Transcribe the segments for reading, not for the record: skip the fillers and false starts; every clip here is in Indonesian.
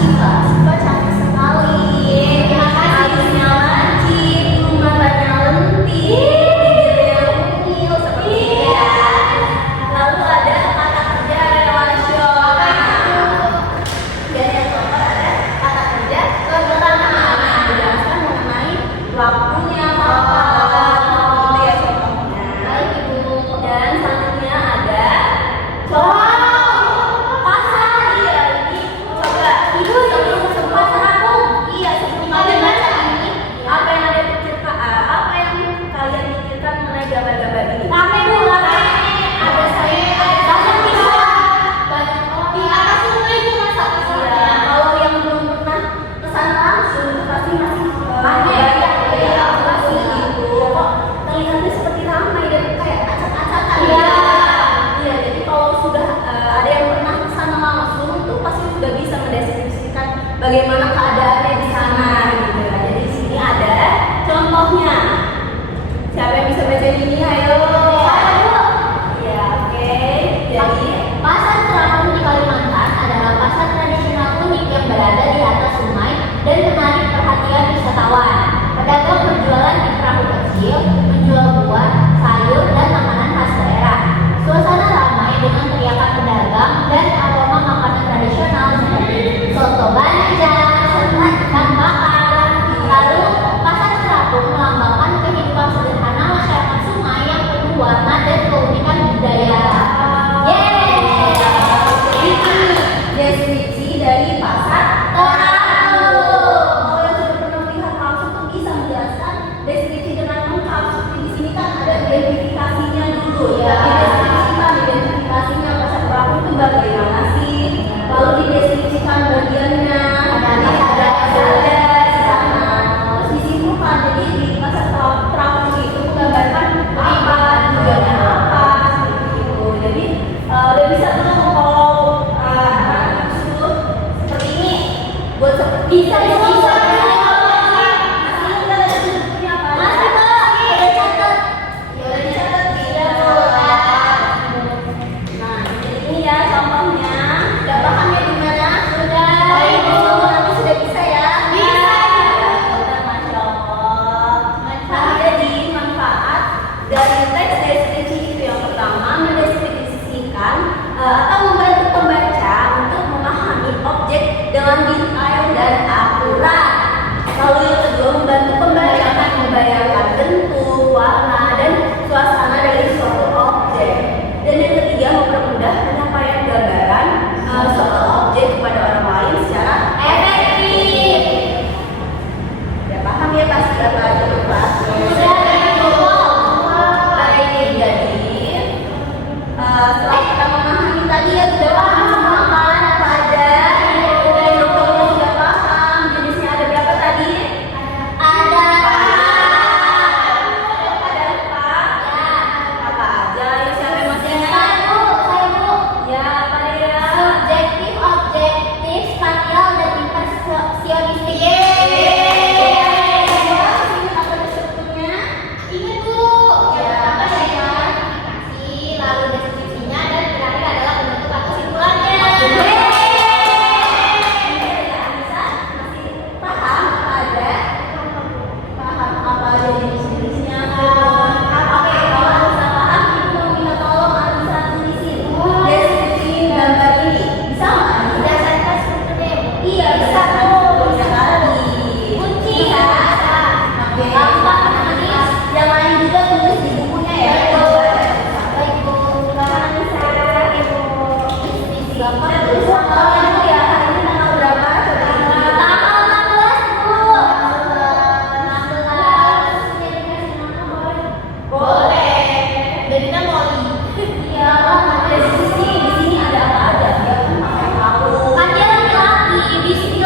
Siva. Siva cantik sekali. Alisnya lancip, matanya lentik, bibirnya unyil seperti ya. Lalu ada kata kerja relasional. Dan yang keempat ada kata kerja keterangan. Menjelaskan mengenai waktunya kapan, gitu ya contohnya. Dan selanjutnya ada pasar. Iya, ini coba ibu sebelum pasar aku. Iya, sebelum kalian baca ini, apa yang ada apa yang kalian pikirkan mengenai gambar-gambar ini? Rame bu, rame. Ada saya, ada banyak di atas sungai itu masa ya. Kalau yang belum pernah kesana langsung pasti masih banyak ya, pasti gitu. Kok terlihatnya seperti ramai dan kayak acak-acakan ya. Iya, jadi kalau sudah ada yang pernah kesana langsung tuh pasti sudah bisa mendeskripsikan bagaimana keadaannya di sana gitu ya. Jadi di sini ada contohnya. Siapa yang bisa baca ini? Ayo. Ya, oke. Jadi pasar terapung di Kalimantan adalah pasar tradisional unik yang berada di atas sungai dan menarik perhatian wisatawan. Pedagang berjualan di perahu kecil, menjual buah, sayur, dan makanan khas daerah. Suasana ramai dengan teriakan pedagang dan aroma makanan tradisional seperti soto banjar serta ikan bakar. Lalu, pasar terapung melambangkan kehidupan sederhana masyarakat sungai yang penuh warna dan keunikan budaya. Ini deskripsi dari pasar terapung. Kalau yang sudah pernah melihat langsung tuh bisa menjelaskan deskripsi dengan lengkap. Seperti di sini kan ada identifikasinya dulu ya. Dideskripsikan identifikasinya pasar terapung itu bagaimana sih? Lalu dideskripsikan bagiannya. Ada di sana. Terus disimpulkan. Jadi di pasar terapung itu menggambarkan apa, tujuannya apa, seperti itu. Jadi udah bisa tuh kalau seperti ini buat bisa dari teks deskripsi itu yang pertama mendeskripsikan atau membantu pembaca untuk memahami objek dengan detail dan akurat. Lalu yang kedua membantu pembaca akan membayangkan bentuk, warna, dan suasana dari suatu objek. Dan yang ketiga mempermudah penyampaian gambaran suatu objek kepada orang lain secara efektif. Ya paham ya pasti apa aja manfaatnya. Setelah kita memahami tadi ya sudah paham semua kan apa aja. Kalau sudah paham jenisnya ada berapa tadi? Ada empat. Apa aja? Ya siapa yang masih ingat? Saya bu. Ya apa ya? Subjektif, objektif, spasial dan impresionistik. Apa strukturnya? Ingat bu. Ya apa ya? Lalu deskripsinya dan terakhir adalah bentuk atau simpulannya. Masih paham apa ada? Paham apa aja jenis-jenisnya? Oke, kalau Anissa paham, ibu mau minta tolong Anissa tulisin deskripsi gambar ini. Bisa nggak? Berdasarkan strukturnya. Iya, bisa. Bisa kali. Kunci. Oke. Yang lain juga tulis di bukunya ya. Di sini ada apa aja? Dia kan pakai kalung. Kan dia laki-laki, di sini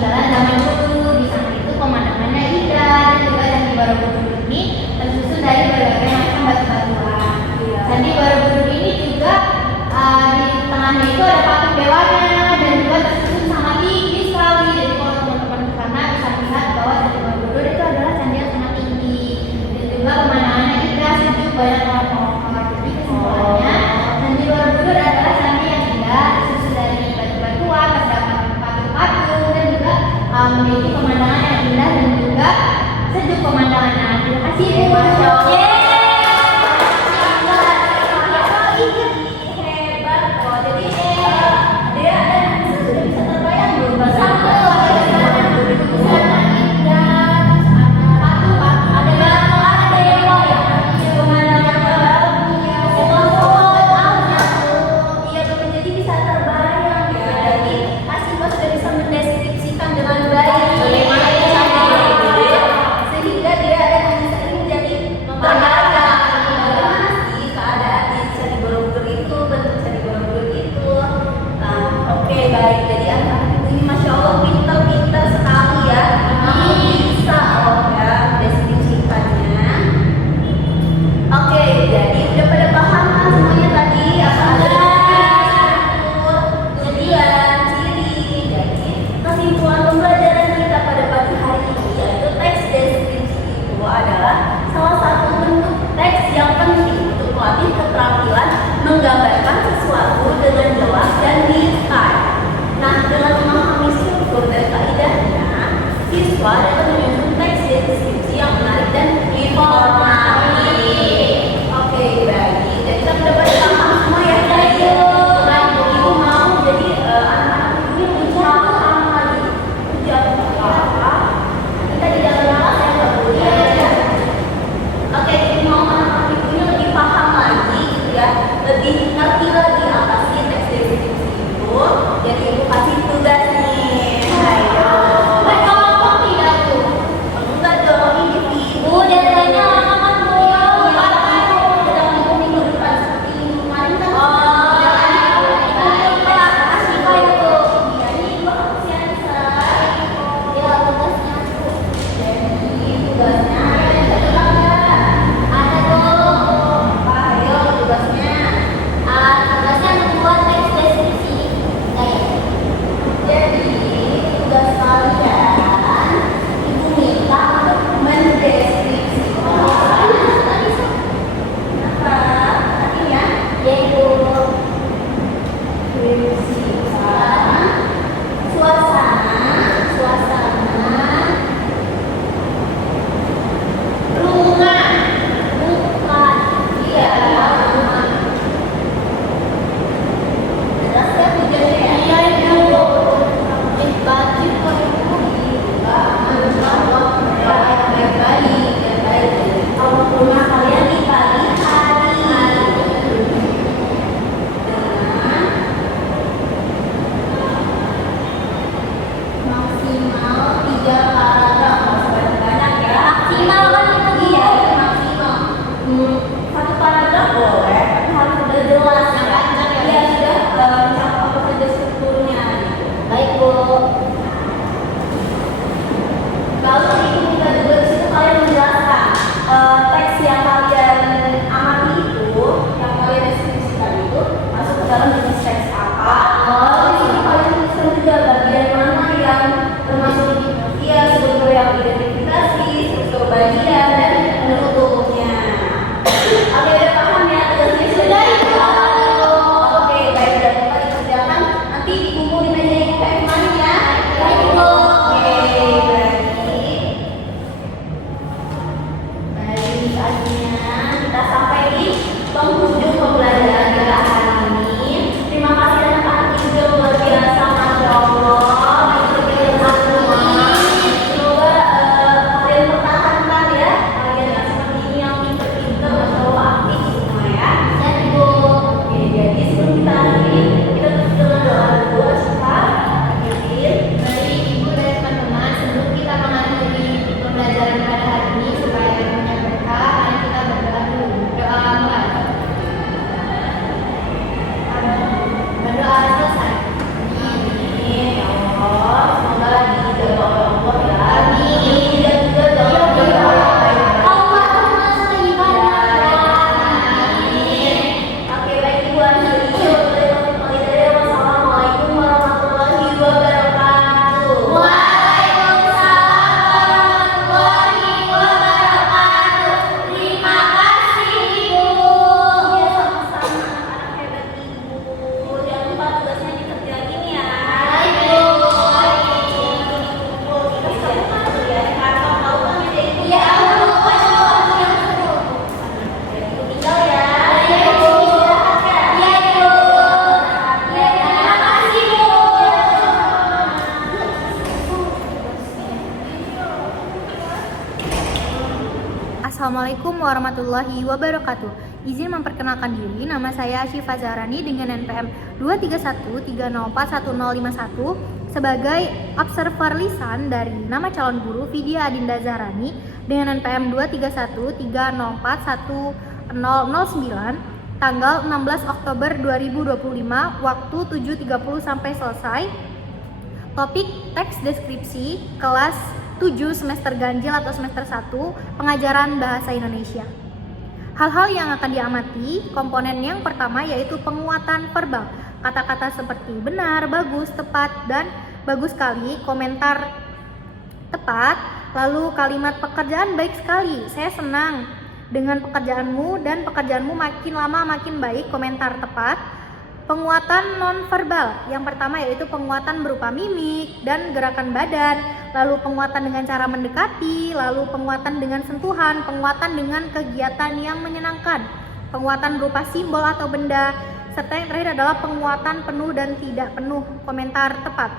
peninggalan zaman dulu. Di sana itu pemandangannya indah dan juga Candi Borobudur ini tersusun dari berbagai macam batu-batuan. Candi Borobudur ini juga di tengahnya itu ada patung dewanya dan juga tersusun sangat tinggi sekali. Jadi kalau teman-teman ke sana bisa melihat bahwa Candi Borobudur itu adalah candi yang sangat tinggi dan juga pemandangannya indah, sejuk, banyak pohon-pohon. Jadi kesimpulannya, Candi Borobudur adalah candi yang indah, tersusun dari batu-batuan, terdapat patung-patung dan juga memiliki pemandangan yang indah dan juga sejuk pemandangannya. Terima kasih Bu. Masya Allah. Sehingga dia ada sering menjadi memperhatikan bagaimana sih keadaan di Candi Borobudur ini. Assalamualaikum warahmatullahi wabarakatuh. Izin memperkenalkan diri, nama saya Syifa Zahrani dengan NPM 231304151 sebagai observer lisan dari nama calon guru Vidya Adinda Zahrani dengan NPM 231304109 tanggal 16 Oktober 2025, waktu 7.30 sampai selesai. Topik teks deskripsi kelas 7 semester ganjil atau semester 1 pengajaran bahasa Indonesia. Hal-hal yang akan diamati, komponen yang pertama yaitu penguatan verbal. Kata-kata seperti benar, bagus, tepat, dan bagus sekali, komentar tepat. Lalu kalimat pekerjaan baik sekali, saya senang dengan pekerjaanmu dan pekerjaanmu makin lama makin baik, komentar tepat. Penguatan non-verbal, yang pertama yaitu penguatan berupa mimik dan gerakan badan, lalu penguatan dengan cara mendekati, lalu penguatan dengan sentuhan, penguatan dengan kegiatan yang menyenangkan, penguatan berupa simbol atau benda, serta yang terakhir adalah penguatan penuh dan tidak penuh, komentar tepat.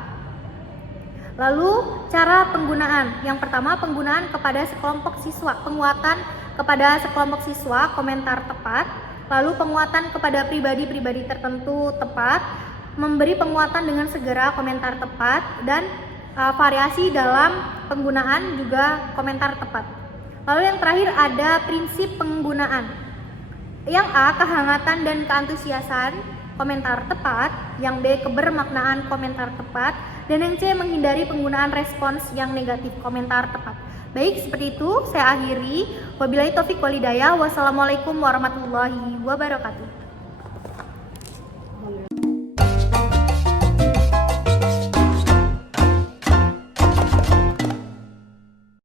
Lalu cara penggunaan, yang pertama penggunaan kepada sekelompok siswa, penguatan kepada sekelompok siswa, komentar tepat. Lalu penguatan kepada pribadi-pribadi tertentu tepat, memberi penguatan dengan segera, komentar tepat, dan variasi dalam penggunaan juga komentar tepat. Lalu yang terakhir ada prinsip penggunaan. Yang A, kehangatan dan keantusiasan, komentar tepat. Yang B, kebermaknaan, komentar tepat. Dan yang C, menghindari penggunaan respons yang negatif, komentar tepat. Baik, seperti itu saya akhiri. Wabillahi taufik walhidayah. Wassalamualaikum warahmatullahi wabarakatuh.